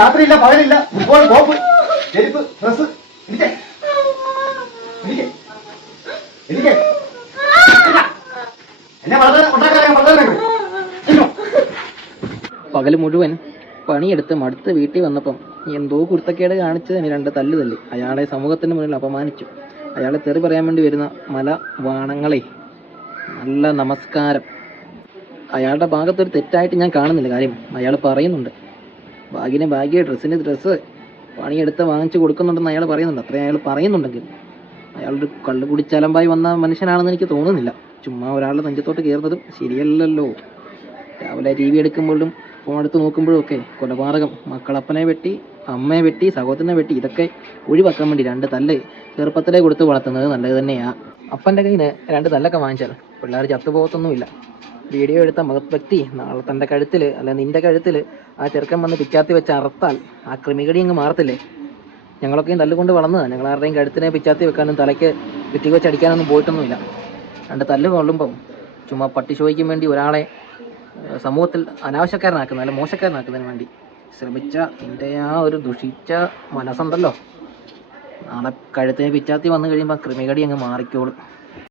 രാത്രിയില്ല പകലില്ല football കോപ്പ് ചെരുപ്പ് dress എനിക്ക് എന്നെ വളരെ പകൽ മുഴുവൻ പണിയെടുത്ത് മടുത്ത് വീട്ടിൽ വന്നപ്പം എന്തോ കുരുത്തക്കേട് കാണിച്ചതിന് 2 തല്ല് തല്ലി. അയാളെ സമൂഹത്തിന് മുന്നിൽ അപമാനിച്ചു. അയാളെ തെറി പറയാൻ വേണ്ടി വരുന്ന മല വാണങ്ങളെ നല്ല നമസ്കാരം. അയാളുടെ ഭാഗത്തൊരു തെറ്റായിട്ട് ഞാൻ കാണുന്നില്ല. കാര്യം അയാൾ പറയുന്നുണ്ട്, ബാഗിന് ബാഗ്, ഡ്രസ്സിന് ഡ്രസ്സ്, പണിയെടുത്ത് വാങ്ങിച്ചു കൊടുക്കുന്നുണ്ടെന്ന് അയാൾ പറയുന്നുണ്ട്. അത്രയും അയാൾ പറയുന്നുണ്ടെങ്കിൽ അയാളൊരു കള്ളു കുടിച്ചലമ്പായി വന്ന മനുഷ്യനാണെന്ന് എനിക്ക് തോന്നുന്നില്ല. ചുമ്മാ ഒരാളുടെ നെഞ്ചത്തോട്ട് കയറുന്നതും ശരിയല്ലല്ലോ. രാവിലെ TV എടുക്കുമ്പോഴും ഫോൺ എടുത്ത് നോക്കുമ്പോഴും ഒക്കെ കൊലപാതകം, മക്കളപ്പനെ വെട്ടി, അമ്മയെ വെട്ടി, സഹോദരനെ വെട്ടി, ഇതൊക്കെ ഒഴിവാക്കാൻ വേണ്ടി 2 തല്ല് ചെറുപ്പത്തിലേ കൊടുത്ത് വളർത്തുന്നത് നല്ലത് തന്നെയാ. അപ്പൻ്റെ കയ്യിൽ നിന്ന് 2 തല്ലൊക്കെ വാങ്ങിച്ചാൽ പിള്ളേർ ചത്തുപോകത്തൊന്നുമില്ല. വീഡിയോ എടുത്ത മഹത് വ്യക്തി നാളെ തൻ്റെ കഴുത്തിൽ അല്ല നിൻ്റെ കഴുത്തിൽ ആ ചെറുക്കൻ വന്ന് പിച്ചാത്തി വെച്ച് അറുത്താൽ ആ ക്രിമികടി അങ്ങ് മാറത്തില്ലേ? ഞങ്ങളൊക്കെയും തല്ലുകൊണ്ട് വളർന്നതാണ്. ഞങ്ങളാരുടെയും കഴുത്തിനെ പിച്ചാത്തി വെക്കാനും തലയ്ക്ക് ചുറ്റി വെച്ച് അടിക്കാനൊന്നും പോയിട്ടൊന്നുമില്ല. 2 തല്ല് കൊള്ളുമ്പം ചുമ്മാ പട്ടിശോയ്ക്കും വേണ്ടി ഒരാളെ സമൂഹത്തിൽ അനാവശ്യക്കാരനാക്കുന്ന അല്ല മോശക്കാരനാക്കുന്നതിന് വേണ്ടി ശ്രമിച്ച നിൻ്റെ ആ ഒരു ദുഷിച്ച മനസ്സുണ്ടല്ലോ, നാളെ കഴുത്തിന് പിച്ചാത്തി വന്നു കഴിയുമ്പോൾ ക്രിമികടി അങ്ങ് മാറിക്കോളും.